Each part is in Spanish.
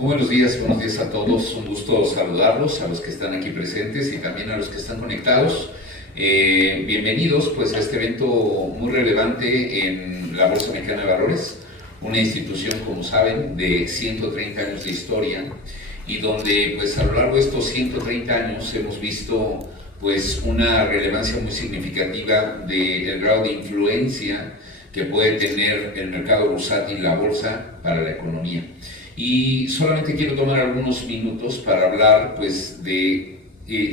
Muy buenos días a todos. Un gusto saludarlos, a los que están aquí presentes y también a los que están conectados. Bienvenidos pues a este evento muy relevante en la Bolsa Mexicana de Valores, una institución, como saben, de 130 años de historia y donde pues a lo largo de estos 130 años hemos visto pues una relevancia muy significativa del grado de influencia que puede tener el mercado bursátil, la bolsa, para la economía. Y solamente quiero tomar algunos minutos para hablar pues de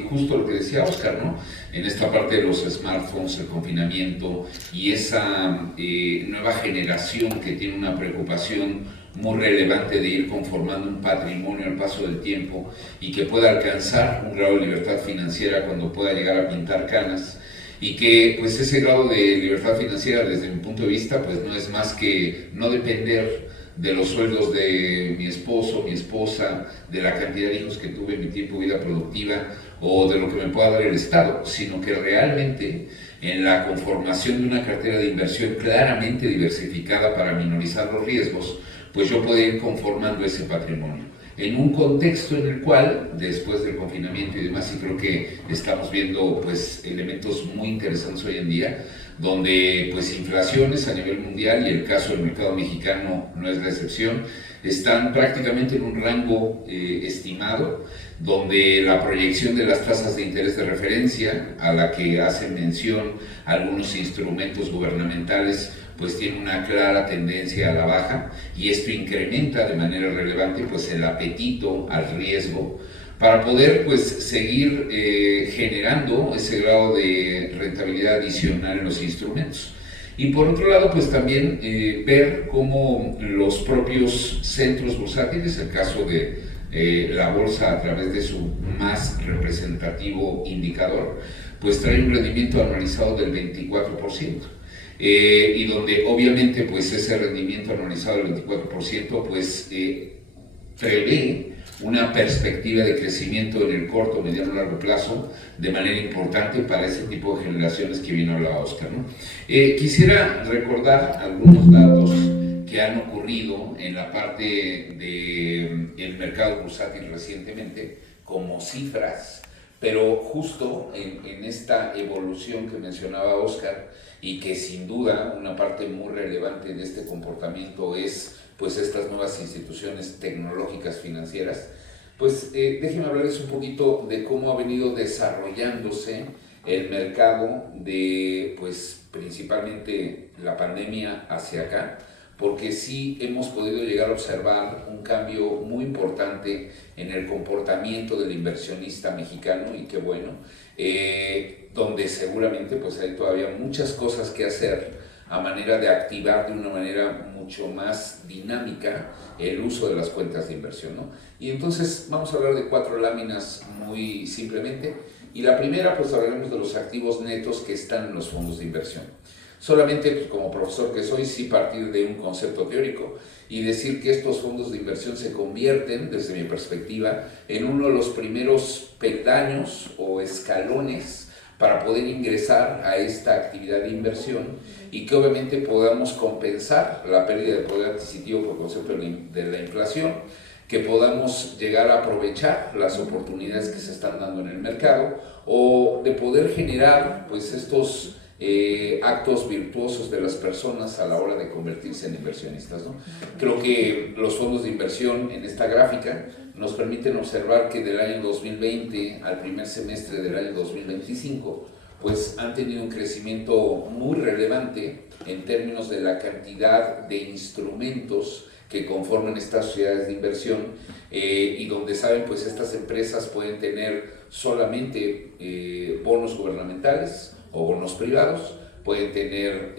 justo lo que decía Oscar, ¿no? En esta parte de los smartphones, el confinamiento y esa nueva generación que tiene una preocupación muy relevante de ir conformando un patrimonio al paso del tiempo y que pueda alcanzar un grado de libertad financiera cuando pueda llegar a pintar canas, y que pues ese grado de libertad financiera desde mi punto de vista pues no es más que no depender de los sueldos de mi esposo, mi esposa, de la cantidad de hijos que tuve en mi tiempo de vida productiva o de lo que me pueda dar el Estado, sino que realmente en la conformación de una cartera de inversión claramente diversificada para minorizar los riesgos, pues yo puedo ir conformando ese patrimonio en un contexto en el cual, después del confinamiento y demás, y creo que estamos viendo pues elementos muy interesantes hoy en día, donde pues inflaciones a nivel mundial, y el caso del mercado mexicano no es la excepción, están prácticamente en un rango estimado, donde la proyección de las tasas de interés de referencia, a la que hacen mención algunos instrumentos gubernamentales, pues tiene una clara tendencia a la baja, y esto incrementa de manera relevante pues el apetito al riesgo para poder pues seguir generando ese grado de rentabilidad adicional en los instrumentos. Y por otro lado, pues también ver cómo los propios centros bursátiles, el caso de la bolsa a través de su más representativo indicador, pues trae un rendimiento anualizado del 24%. Y donde obviamente pues ese rendimiento anualizado del 24% pues prevé una perspectiva de crecimiento en el corto, mediano y largo plazo de manera importante para ese tipo de generaciones que vino a hablar Oscar, ¿no? Quisiera recordar algunos datos que han ocurrido en la parte del mercado bursátil recientemente como cifras, pero justo en esta evolución que mencionaba Oscar, y que sin duda una parte muy relevante de este comportamiento es pues estas nuevas instituciones tecnológicas financieras, pues déjenme hablarles un poquito de cómo ha venido desarrollándose el mercado de pues principalmente la pandemia hacia acá, porque sí hemos podido llegar a observar un cambio muy importante en el comportamiento del inversionista mexicano, y qué bueno, donde seguramente pues hay todavía muchas cosas que hacer a manera de activar de una manera mucho más dinámica el uso de las cuentas de inversión, ¿no? Y entonces vamos a hablar de 4 láminas muy simplemente, y la primera pues hablaremos de los activos netos que están en los fondos de inversión. Solamente pues, como profesor que soy, sí partir de un concepto teórico y decir que estos fondos de inversión se convierten, desde mi perspectiva, en uno de los primeros peldaños o escalones para poder ingresar a esta actividad de inversión, y que obviamente podamos compensar la pérdida de poder adquisitivo por concepto de la inflación, que podamos llegar a aprovechar las oportunidades que se están dando en el mercado, o de poder generar pues estos actos virtuosos de las personas a la hora de convertirse en inversionistas, ¿no? Creo que los fondos de inversión en esta gráfica nos permiten observar que del año 2020 al primer semestre del año 2025 pues han tenido un crecimiento muy relevante en términos de la cantidad de instrumentos que conforman estas sociedades de inversión, y donde saben pues estas empresas pueden tener solamente bonos gubernamentales o bonos privados, pueden tener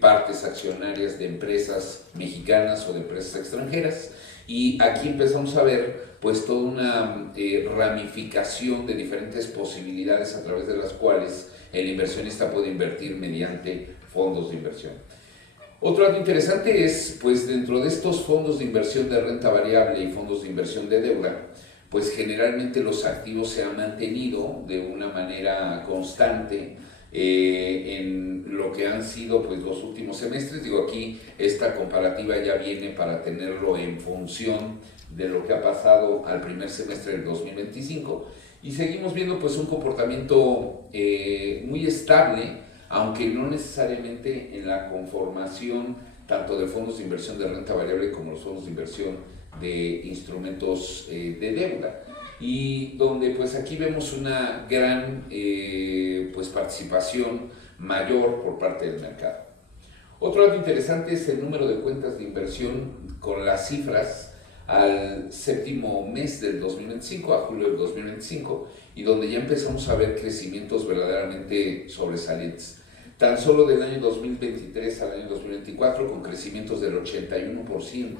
partes accionarias de empresas mexicanas o de empresas extranjeras, y aquí empezamos a ver pues toda una ramificación de diferentes posibilidades a través de las cuales el inversionista puede invertir mediante fondos de inversión. Otro dato interesante es, pues dentro de estos fondos de inversión de renta variable y fondos de inversión de deuda, pues generalmente los activos se han mantenido de una manera constante en lo que han sido pues los últimos semestres. Digo, aquí esta comparativa ya viene para tenerlo en función de lo que ha pasado al primer semestre del 2025 y seguimos viendo pues un comportamiento muy estable, aunque no necesariamente en la conformación tanto de fondos de inversión de renta variable como los fondos de inversión de instrumentos de deuda, y donde pues aquí vemos una gran pues participación mayor por parte del mercado. Otro dato interesante es el número de cuentas de inversión con las cifras al séptimo mes del 2025, a julio del 2025, y donde ya empezamos a ver crecimientos verdaderamente sobresalientes. Tan solo del año 2023 al año 2024, con crecimientos del 81%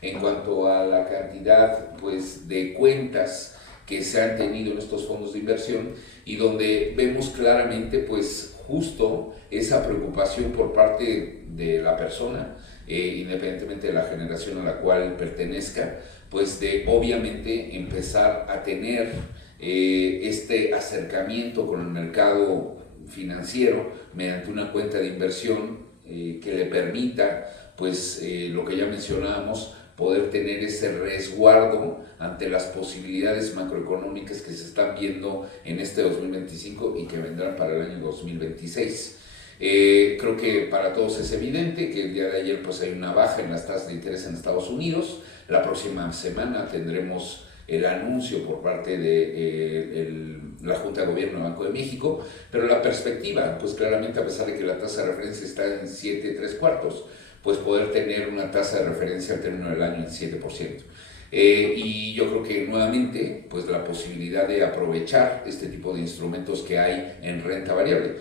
en cuanto a la cantidad pues, de cuentas que se han tenido en estos fondos de inversión, y donde vemos claramente pues justo esa preocupación por parte de la persona, independientemente de la generación a la cual pertenezca, pues de obviamente empezar a tener este acercamiento con el mercado financiero mediante una cuenta de inversión que le permita, pues lo que ya mencionábamos, poder tener ese resguardo ante las posibilidades macroeconómicas que se están viendo en este 2025 y que vendrán para el año 2026. Creo que para todos es evidente que el día de ayer pues hay una baja en las tasas de interés en Estados Unidos. La próxima semana tendremos el anuncio por parte de la Junta de Gobierno del Banco de México, pero la perspectiva, pues claramente, a pesar de que la tasa de referencia está en 7,75, pues poder tener una tasa de referencia al término del año en 7%. Y yo creo que nuevamente, pues la posibilidad de aprovechar este tipo de instrumentos que hay en renta variable.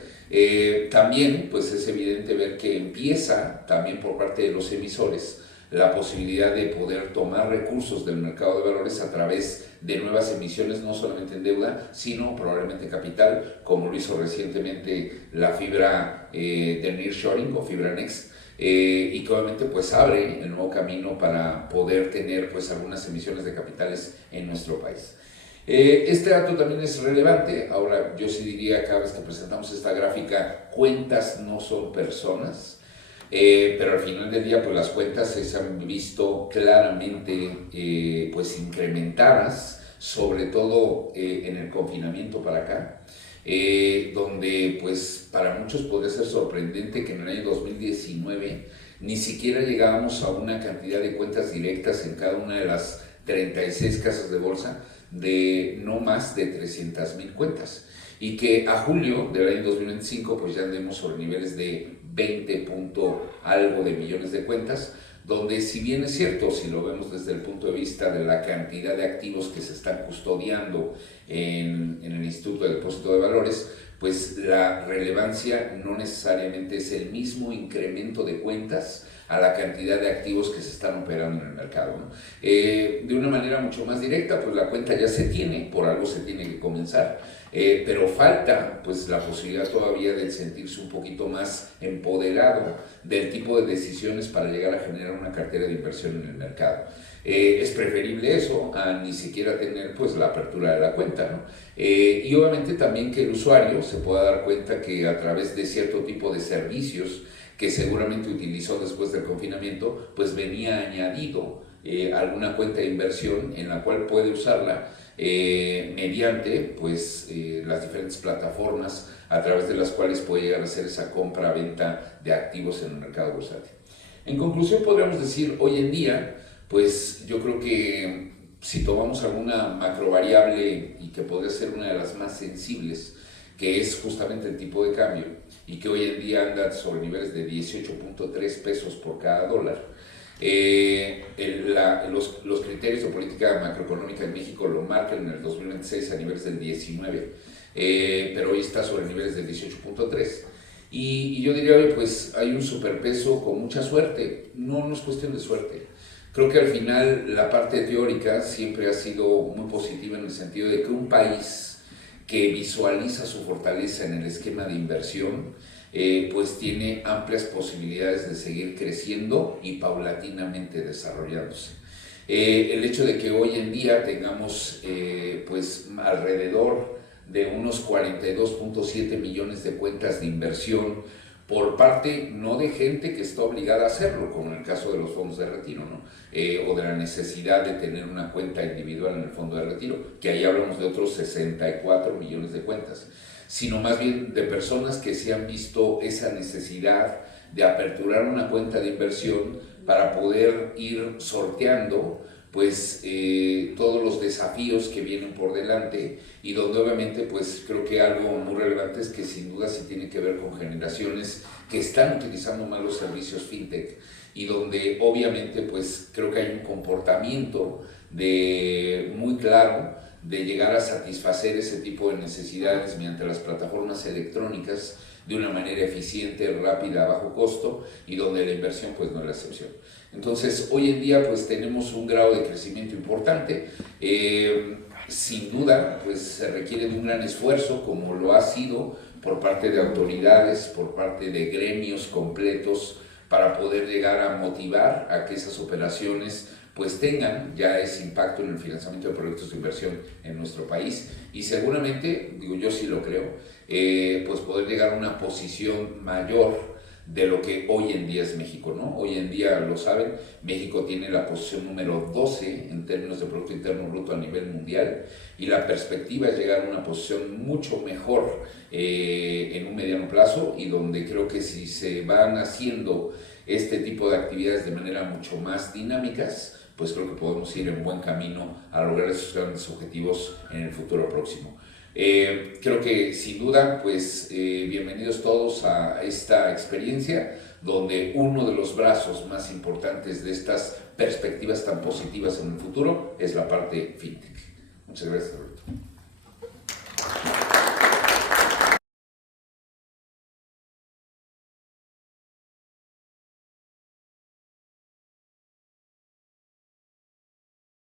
También, pues es evidente ver que empieza también por parte de los emisores la posibilidad de poder tomar recursos del mercado de valores a través de nuevas emisiones, no solamente en deuda, sino probablemente capital, como lo hizo recientemente la fibra de nearshoring o Fibra Next, y que obviamente pues abre el nuevo camino para poder tener pues algunas emisiones de capitales en nuestro país. Este dato también es relevante. Ahora yo sí diría, cada vez que presentamos esta gráfica, cuentas no son personas. Pero al final del día pues las cuentas se han visto claramente pues incrementadas, sobre todo en el confinamiento para acá, donde pues para muchos podría ser sorprendente que en el año 2019 ni siquiera llegábamos a una cantidad de cuentas directas en cada una de las 36 casas de bolsa de no más de 300,000 cuentas, y que a julio del año 2025 pues ya andemos sobre niveles de 20 punto algo de millones de cuentas, donde si bien es cierto, si lo vemos desde el punto de vista de la cantidad de activos que se están custodiando en el Instituto de Depósito de Valores, pues la relevancia no necesariamente es el mismo incremento de cuentas a la cantidad de activos que se están operando en el mercado, ¿no? De una manera mucho más directa, pues la cuenta ya se tiene, por algo se tiene que comenzar, pero falta pues la posibilidad todavía de sentirse un poquito más empoderado del tipo de decisiones para llegar a generar una cartera de inversión en el mercado. Es preferible eso a ni siquiera tener pues la apertura de la cuenta, ¿no? Y obviamente también que el usuario se pueda dar cuenta que a través de cierto tipo de servicios que seguramente utilizó después del confinamiento, pues venía añadido alguna cuenta de inversión en la cual puede usarla mediante pues, las diferentes plataformas a través de las cuales puede llegar a hacer esa compra-venta de activos en el mercado bursátil. En conclusión, podríamos decir, hoy en día, pues yo creo que si tomamos alguna macrovariable y que podría ser una de las más sensibles, que es justamente el tipo de cambio, y que hoy en día anda sobre niveles de 18.3 pesos por cada dólar. Los criterios de política macroeconómica en México lo marcan en el 2026 a niveles del 19, pero hoy está sobre niveles del 18.3. Y yo diría, pues hay un superpeso con mucha suerte. No es cuestión de suerte. Creo que al final la parte teórica siempre ha sido muy positiva en el sentido de que un país que visualiza su fortaleza en el esquema de inversión, pues tiene amplias posibilidades de seguir creciendo y paulatinamente desarrollándose. El hecho de que hoy en día tengamos pues alrededor de unos 42.7 millones de cuentas de inversión por parte no de gente que está obligada a hacerlo, como en el caso de los fondos de retiro, ¿no? O de la necesidad de tener una cuenta individual en el fondo de retiro, que ahí hablamos de otros 64 millones de cuentas, sino más bien de personas que se han visto esa necesidad de aperturar una cuenta de inversión para poder ir sorteando pues todos los desafíos que vienen por delante, y donde obviamente pues creo que algo muy relevante es que sin duda sí tiene que ver con generaciones que están utilizando más los servicios fintech, y donde obviamente pues creo que hay un comportamiento muy claro de llegar a satisfacer ese tipo de necesidades mediante las plataformas electrónicas de una manera eficiente, rápida, a bajo costo, y donde la inversión pues no es la excepción. Entonces hoy en día pues tenemos un grado de crecimiento importante, sin duda pues se requiere de un gran esfuerzo, como lo ha sido por parte de autoridades, por parte de gremios completos, para poder llegar a motivar a que esas operaciones pues tengan ya ese impacto en el financiamiento de proyectos de inversión en nuestro país, y seguramente, digo yo sí lo creo, pues poder llegar a una posición mayor de lo que hoy en día es México, ¿no? Hoy en día, lo saben, México tiene la posición número 12 en términos de Producto Interno Bruto a nivel mundial, y la perspectiva es llegar a una posición mucho mejor en un mediano plazo, y donde creo que si se van haciendo este tipo de actividades de manera mucho más dinámicas, pues creo que podemos ir en buen camino a lograr esos grandes objetivos en el futuro próximo. Creo que sin duda, pues bienvenidos todos a esta experiencia, donde uno de los brazos más importantes de estas perspectivas tan positivas en el futuro es la parte fintech. Muchas gracias.